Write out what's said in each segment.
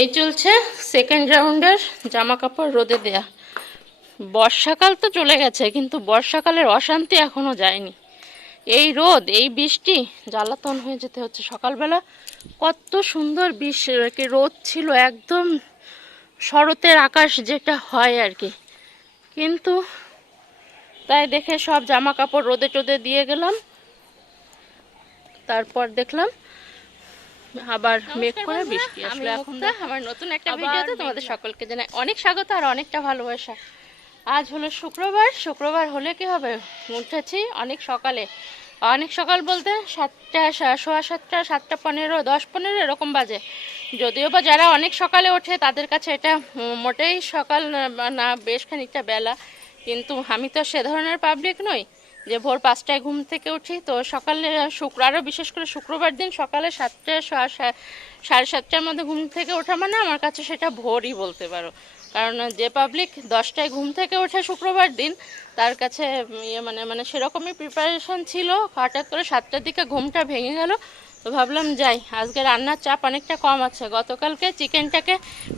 এই চলছে সেকেন্ড রাউন্ডের জামা কাপড় রোদে দেয়া। বর্ষাকাল তো চলে গেছে, কিন্তু বর্ষাকালের অশান্তি এখনো যায়নি। এই রোদ, এই বৃষ্টি, জ্বালাতন হয়ে যেতে হচ্ছে। সকালবেলা কত সুন্দর রোদ ছিল, একদম শরতের আকাশ যেটা হয় আর কি। কিন্তু তাই দেখে সব জামা কাপড় রোদে টোদে দিয়ে গেলাম। তারপর দেখলাম আবার মেঘ করে বৃষ্টি আসলো। এখন আমার নতুন একটা ভিডিওতে তোমাদের সকলকে জানাই অনেক স্বাগত আর অনেকটা ভালোবাসা। আজ হলো শুক্রবার। শুক্রবার হলে কি হবে, উঠেছি অনেক সকালে। অনেক সকাল বলতে 7টা, সোয়া 7টা, 7:15, 10:15 এরকম বাজে। যদিও বা যারা অনেক সকালে ওঠে তাদের কাছে এটা মোটেই সকাল না, বেশ খানিকটা বেলা। কিন্তু আমি তো সে ধরনের পাবলিক নই যে ভোর 5টায় ঘুম থেকে উঠি। তো সকালে আরও বিশেষ করে শুক্রবার দিন সকালে 7টা, 7:30টার মধ্যে ঘুম থেকে ওঠা মানে আমার কাছে সেটা ভোরই বলতে পারো। কারণ যে পাবলিক 10টায় ঘুম থেকে ওঠে শুক্রবার দিন, তার কাছে মানে সেরকমই প্রিপারেশন ছিল। হঠাৎ করে 7টার দিকে ঘুমটা ভেঙে গেল। তো ভাবলাম যাই, আজকে রান্নার চাপ অনেকটা কম আছে। গতকালকে চিকেনটাকে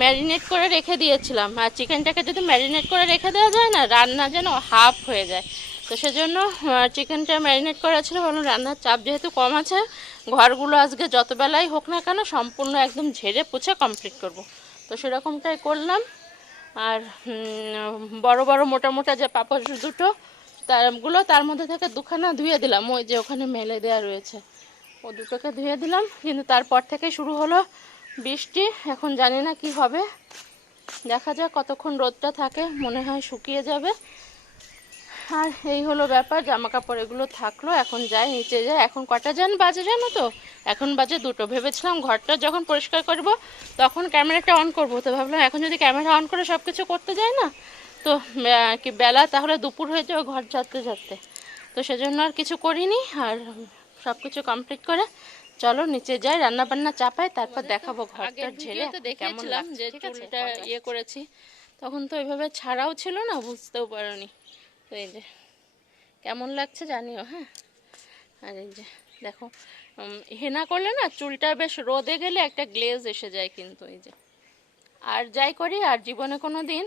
ম্যারিনেট করে রেখে দিয়েছিলাম, আর চিকেনটাকে যদি ম্যারিনেট করে রেখে দেওয়া যায় না, রান্না যেন হাফ হয়ে যায়। তো সেজন্য চিকেনটা ম্যারিনেট করা ছিল। ভাবলাম রান্নার চাপ যেহেতু কম আছে, ঘরগুলো আজকে যত বেলাই হোক না কেন সম্পূর্ণ একদম ঝেড়ে পুছে কমপ্লিট করব। তো সেরকমটাই করলাম। আর বড় বড় মোটা মোটা যে পাপড় দুটো, তার মধ্যে থেকে দুখানা ধুয়ে দিলাম, ওই যে ওখানে মেলে দেওয়া রয়েছে, ও দুটোকে ধুয়ে দিলাম। কিন্তু তারপর থেকে শুরু হলো বৃষ্টি। এখন জানি না কি হবে, দেখা যাক কতক্ষণ রোদটা থাকে, মনে হয় শুকিয়ে যাবে। আর এই হলো ব্যাপার, জামা কাপড় এগুলো থাকলো। এখন যাই, নিচে যাই। এখন কটা বাজে জানো তো? এখন বাজে 2টো। ভেবেছিলাম ঘরটা যখন পরিষ্কার করব তখন ক্যামেরাটা অন করব। তো ভাবলাম এখন যদি ক্যামেরা অন করে সব কিছু করতে যাই না, তো কি বেলা তাহলে দুপুর হয়ে যাবে ঘর ঝাড়তে ঝাড়তে। তো সেজন্য আর কিছু করিনি। আর সব কিছু কমপ্লিট করে চলো নিচে যাই, রান্না বান্না চাপাই, তারপর দেখাবো ঘরটা ঝেড়ে কেমন লাগছে। যে চুলটা করেছি তখন তো ওইভাবে ছাড়াও ছিল না, বুঝতেও পারোনি। তো এই যে কেমন লাগছে জানিও, হ্যাঁ। আর এই যে দেখো, হেনা করলে না চুলটা বেশ রোদে গেলে একটা গ্লেজ এসে যায়। কিন্তু এই যে আর যাই করি, আর জীবনে কোনো দিন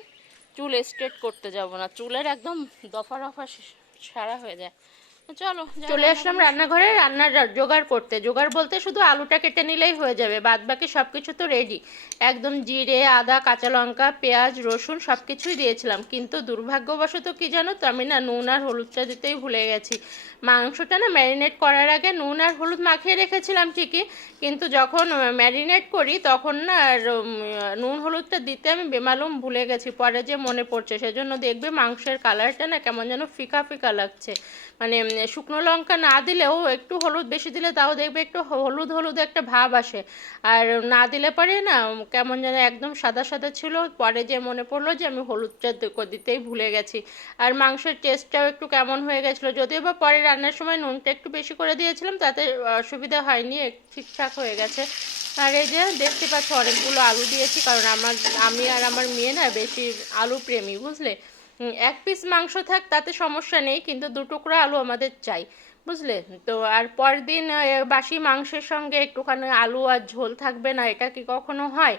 চুল স্ট্রেট করতে যাব না। চুলের একদম দফা রফা সারা হয়ে যায়। চলো চলে আসলাম রান্নাঘরে, রান্নার জোগাড় করতে। জোগাড় বলতে শুধু আলুটা কেটে নিলেই হয়ে যাবে, বাদ বাকি সব কিছু তো রেডি। একদম জিরে, আদা, কাঁচা লঙ্কা, পেঁয়াজ, রসুন সব কিছুই দিয়েছিলাম। কিন্তু দুর্ভাগ্যবশত কি জানো তো, আমি না নুন আর হলুদটা দিতেই ভুলে গেছি। মাংসটা না ম্যারিনেট করার আগে নুন আর হলুদ মাখিয়ে রেখেছিলাম ঠিকই, কিন্তু যখন ম্যারিনেট করি তখন না নুন হলুদটা দিতে আমি বেমালুম ভুলে গেছি। পরে যে মনে পড়ছে, সেজন্য দেখবে মাংসের কালারটা না কেমন যেন ফিকা ফিকা লাগছে। মানে শুকনো লঙ্কা না দিলেও একটু হলুদ বেশি দিলে তাও দেখবে একটু হলুদ হলুদ একটা ভাব আসে। আর না দিলে পরে না কেমন যেন একদম সাদা সাদা ছিল। পরে যে মনে পড়লো যে আমি হলুদটা দিতেই ভুলে গেছি। আর মাংসের টেস্টটাও একটু কেমন হয়ে গেছিলো। যদিও বা পরে রান্নার সময় নুনটা একটু বেশি করে দিয়েছিলাম, তাতে অসুবিধা হয়নি, ঠিকঠাক হয়ে গেছে। আর এই যে দেখতে পাচ্ছ অনেকগুলো আলু দিয়েছি, কারণ আমি আর আমার মেয়ে না বেশি আলু প্রেমী, বুঝলে। 1 পিস মাংস থাক তাতে সমস্যা নেই, কিন্তু 2 টুকরা আলু আমাদের চাই, বুঝলে তো। আর পরদিন বাসি মাংসের সঙ্গে একটুখানি আলু আর ঝোল থাকবে না, এটা কি কখনো হয়?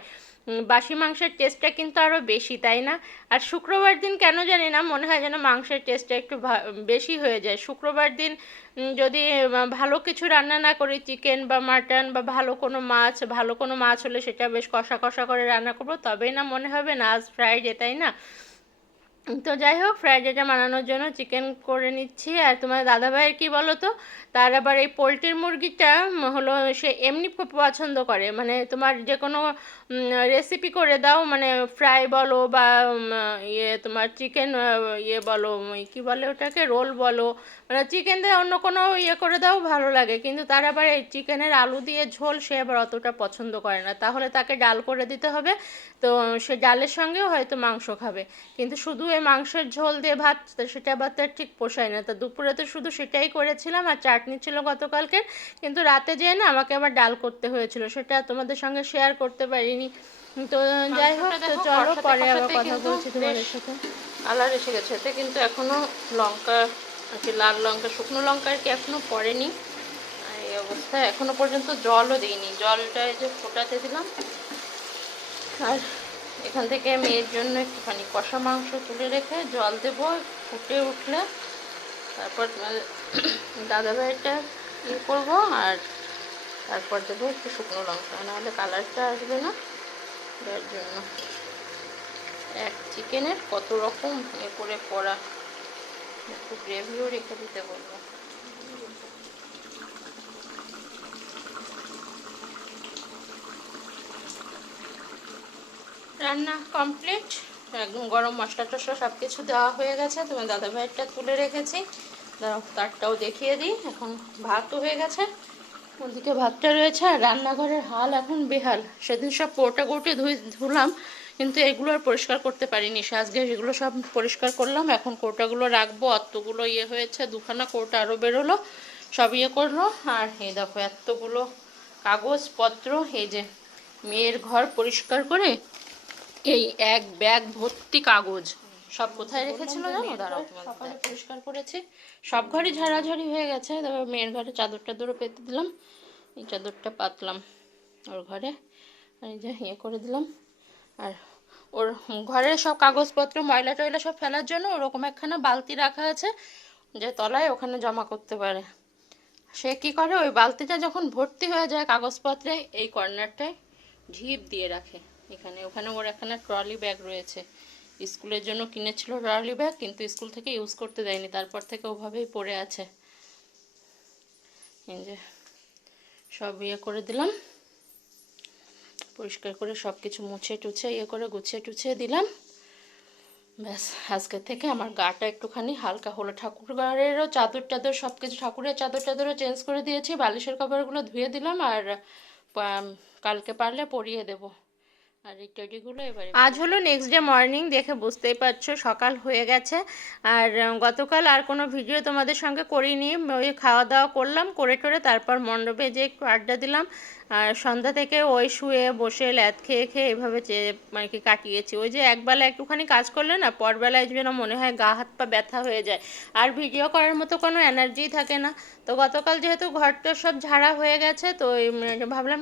বাসি মাংসের টেস্টটা কিন্তু আরও বেশি, তাই না? আর শুক্রবার দিন কেন জানি না মনে হয় যেন মাংসের টেস্টটা একটু বেশি হয়ে যায় শুক্রবার দিন। যদি ভালো কিছু রান্না না করি, চিকেন বা মাটন বা ভালো কোনো মাছ হলে সেটা বেশ কষা কষা করে রান্না করবো, তবেই না মনে হবে না আজ ফ্রাইডে, তাই না? তো যাই হোক, ফ্রাইড রাইসটা বানানোর জন্য চিকেন করে নিচ্ছি। আর তোমার দাদাভাইয়ের কি বলো তো, তার আবার এই পোলট্রির মুরগিটা হলো সে এমনি খুব পছন্দ করে। মানে তোমার যে কোনো রেসিপি করে দাও, মানে ফ্রাই বলো বা তোমার চিকেন বলো, কি বলে ওটাকে, রোল বলো, মানে চিকেন দিয়ে অন্য কোনো করে দাও, ভালো লাগে। কিন্তু তার আবার এই চিকেনের আলু দিয়ে ঝোল সে আবার অতটা পছন্দ করে না। তাহলে তাকে ডাল করে দিতে হবে। তো সে ডালের সঙ্গেও হয়তো মাংস খাবে, কিন্তু শুধু এই মাংসের ঝোল দিয়ে ভাত সেটা আবার তার ঠিক পোষায় না। তো দুপুরে তো শুধু সেটাই করেছিলাম, আর চাটনি ছিল গতকালকে। কিন্তু রাতে যেয়ে না আমাকে আবার ডাল করতে হয়েছিল, সেটা তোমাদের সঙ্গে শেয়ার করতে পারিনি। তো যাই হোক, তো চলো পরে আবার কথা বলছি তোমাদের সাথে। কালার এসে গেছে এতে, কিন্তু এখনও লঙ্কা আর কি, লাল লঙ্কা, শুকনো লঙ্কা আর কি এখনও পড়েনি। আর এই অবস্থায় এখনও পর্যন্ত জলও দিইনি। জলটা এই যে ফোটাতে দিলাম, আর এখান থেকে মেয়ের জন্য একটুখানি কষা মাংস তুলে রেখে জল দেবো, ফুটে উঠলে তারপর দাদাভাইটা ইয়ে করবো, আর তারপর দেবো একটু শুকনো লঙ্কা, নাহলে কালারটা আসবে না। তার জন্য এক চিকেনের কত রকম এ করে করা, একটু গ্রেভিও রেখে দিতে বলবো। রান্না কমপ্লিট, একদম গরম মশলা টশলা সব কিছু দেওয়া হয়ে গেছে। তোমার দাদাভাইয়েরটা তুলে রেখেছি, তারটাও দেখিয়ে দিই। এখন ভাতও হয়ে গেছে, ওদিকে ভাতটা রয়েছে। আর রান্নাঘরের হাল এখন বেহাল। সেদিন সব কৌটা কৌটে ধুলাম, কিন্তু এগুলো আর পরিষ্কার করতে পারিনি। আজকে সেগুলো সব পরিষ্কার করলাম। এখন কৌটাগুলো রাখবো, অতগুলো ইয়ে হয়েছে, দুখানা কৌটা আরও বেরোলো, সব ইয়ে করলো। আর এই দেখো এতগুলো কাগজপত্র, এই যে মেয়ের ঘর পরিষ্কার করে এই এক ব্যাগ ভর্তি কাগজ সব কোথায় রেখেছিল জানো? দাঁড়াও, সকালে পরিষ্কার করেছি, সব ঘরই ঝাড়াঝাড়ি হয়ে গেছে। তারপর মেয়ের ঘরে চাদর টাদরও পেতে দিলাম, এই চাদরটা পাতলাম ওর ঘরে, আর এই যে ইয়ে করে দিলাম। আর ওর ঘরে সব কাগজপত্র ময়লা টয়লা সব ফেলার জন্য ওরকম একখানা বালতি রাখা আছে, যে তলায় ওখানে জমা করতে পারে। সে কি করে, ওই বালতিটা যখন ভর্তি হয়ে যায় কাগজপত্রে, এই কর্নারটায় ঢিপ দিয়ে রাখে। এখানে ওখানে ওর এখানে ট্রলি ব্যাগ রয়েছে, স্কুলের জন্য কিনেছিল ট্রলি ব্যাগ, কিন্তু স্কুল থেকে ইউজ করতে দেয়নি, তারপর থেকে ওভাবেই পড়ে আছে। এই যে সব ইয়ে করে দিলাম, পরিষ্কার করে সব কিছু মুছে টুছে ইয়ে করে গুছিয়ে টুছিয়ে দিলাম। ব্যাস, আজকে থেকে আমার গাটা একটুখানি হালকা হলো। ঠাকুর ঘরেরও চাদর টাদর সব কিছু, ঠাকুরের চাদর টাদরও চেঞ্জ করে দিয়েছি, বালিশের কভারগুলো ধুয়ে দিলাম, আর কালকে পারলে পরিয়ে দেবো। আর এই টেডিগুলো এবারে আজ হলো নেক্সট ডে মর্নিং, দেখে বুঝতেই পারছো সকাল হয়ে গেছে। আর গতকাল আর কোনো ভিডিও তোমাদের সঙ্গে করিনি, ওই খাওয়া দাওয়া করলাম, করে টোরে তারপর মণ্ডপে যে একটু আড্ডা দিলাম। আর সন্ধ্যা থেকে ওই শুয়ে বসে ল্যাদ খেয়ে খেয়ে এভাবে মানে কি কাটিয়েছি। ওই যে একবেলা একটুখানি কাজ করলে না, পরবেলায় যেন মনে হয় গা হাত পা ব্যথা হয়ে যায়, আর ভিডিও করার মতো কোনো এনার্জি থাকে না। তো গতকাল যেহেতু ঘরটা সব ঝাড়া হয়ে গেছে, তো ভাবলাম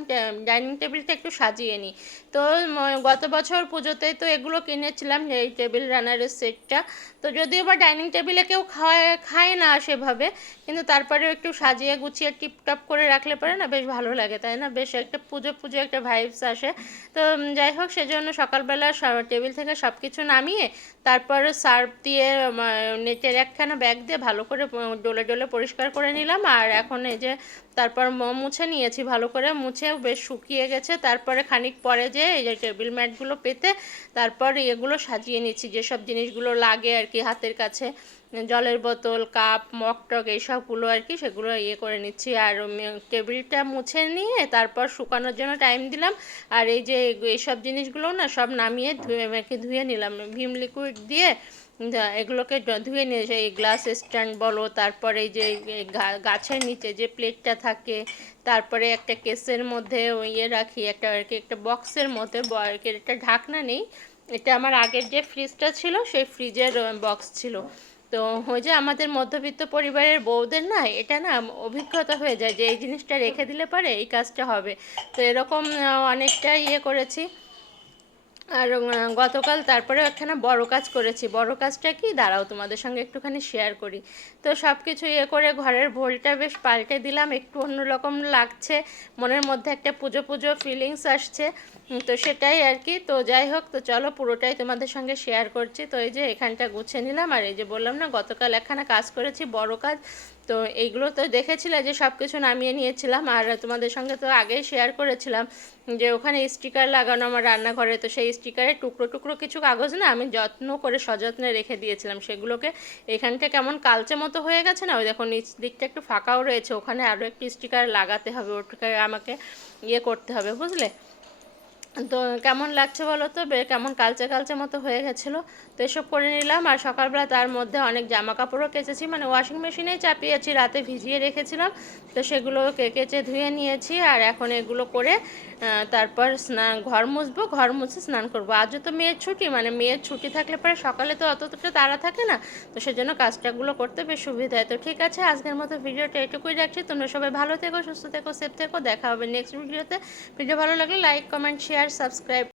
ডাইনিং টেবিলটা একটু সাজিয়ে নিই। তো গত বছর পুজোতে তো এগুলো কিনেছিলাম, এই টেবিল রানারের সেটটা। তো যদিও বা ডাইনিং টেবিলে কেউ খায় না সেভাবে, কিন্তু তারপরেও একটু সাজিয়ে গুছিয়ে টিপটপ করে রাখলে পরে না বেশ ভালো লাগে, তাই না? বেশ একটা পুজো পুজো একটা ভাইবস আসে। তো যাই হোক, সেজন্য সকালবেলা টেবিল থেকে সব কিছু নামিয়ে তারপর সার্ফ দিয়ে নেটের একখানা ব্যাগ দিয়ে ভালো করে ডলে ডলে পরিষ্কার করে নিলাম। আর এখন এই যে তারপর মুছে নিয়েছি, ভালো করে মুছে বেশ শুকিয়ে গেছে। তারপরে খানিক পরে যে এই যে টেবিল ম্যাটগুলো পেতে তারপর এগুলো সাজিয়ে নিচ্ছি, যেসব জিনিসগুলো লাগে আর কি হাতের কাছে, জলের বোতল, কাপ, মগ টগ এইসবগুলো আর কি, সেগুলো ইয়ে করে নিচ্ছি। আর টেবিলটা মুছে নিয়ে তারপর শুকানোর জন্য টাইম দিলাম। আর এই যে এইসব জিনিসগুলো না সব নামিয়ে ধুয়ে নিলাম ভিম লিকুইড দিয়ে, এগুলোকে ধুয়ে নিয়েছে। এই গ্লাস স্ট্যান্ড বলো, তারপরে এই যে গাছের নিচে যে প্লেটটা থাকে, তারপরে একটা কেসের মধ্যে ইয়ে রাখি, একটা আর কি একটা বক্সের মধ্যে, আর কি একটা ঢাকনা নেই, এটা আমার আগের যে ফ্রিজটা ছিল সেই ফ্রিজের বক্স ছিল। তো ওই যে আমাদের মধ্যবিত্ত পরিবারের বউদের না এটা না অভিজ্ঞতা হয়ে যায় যে এই জিনিসটা রেখে দিলে পারে এই কাজটা হবে। তো এরকম অনেকটা ইয়ে করেছি। আর গতকাল তারপরে একখানা বড় কাজ করেছি। বড় কাজটা কি, দাঁড়াও তোমাদের সঙ্গে একটুখানি শেয়ার করি। তো সব কিছু ইয়ে করে ঘরের ভোলটা বেশ পাল্টে দিলাম, একটু অন্যরকম লাগছে, মনের মধ্যে একটা পুজো পুজো ফিলিংস আসছে। তো সেটাই আর কি। তো যাই হোক, তো চলো পুরোটাই তোমাদের সঙ্গে শেয়ার করছি। তো এই যে এখানটা গুছিয়ে নিলাম, আর এই যে বললাম না গতকাল একখানা কাজ করেছি, বড় কাজ। তো এইগুলো তো দেখেছিলে যে সব কিছু নামিয়ে নিয়েছিলাম, আর তোমাদের সঙ্গে তো আগেই শেয়ার করেছিলাম যে ওখানে স্টিকার লাগানো আমার রান্নাঘরে। তো সেই স্টিকারের টুকরো টুকরো কিছু কাগজ না আমি যত্ন করে সযত্নে রেখে দিয়েছিলাম, সেগুলোকে এখানটা কেমন কালচে মতো হয়ে গেছে না, ওই দেখো নিচ দিকটা একটু ফাঁকাও রয়েছে, ওখানে আরও একটি স্টিকার লাগাতে হবে, ওটাকে আমাকে ইয়ে করতে হবে, বুঝলে? তো কেমন লাগছে বলো তো, কেমন কালচে কালচে মতো হয়ে গেছিলো। তো এসব করে নিলাম। আর সকালবেলা তার মধ্যে অনেক জামা কাপড়ও কেচেছি, মানে ওয়াশিং মেশিনেই চাপিয়েছি, রাতে ভিজিয়ে রেখেছিলাম। তো সেগুলো কেচে ধুয়ে নিয়েছি। আর এখন এগুলো করে তারপর ঘর মুছবো, ঘর মুছে স্নান করবো। আজও তো মেয়ের ছুটি, মানে মেয়ের ছুটি থাকলে পরে সকালে তো অতটা তাড়া থাকে না, তো সেজন্য কাজটাগুলো করতে বেশ সুবিধা হয়। তো ঠিক আছে, আজকের মতো ভিডিওটা এটুকুই রাখছি। তোমরা সবাই ভালো থেকো, সুস্থ থেকো, সেফ থেকো। দেখা হবে নেক্সট ভিডিওতে। ভিডিও ভালো লাগলে লাইক, কমেন্ট, শেয়ার, সাবস্ক্রাইব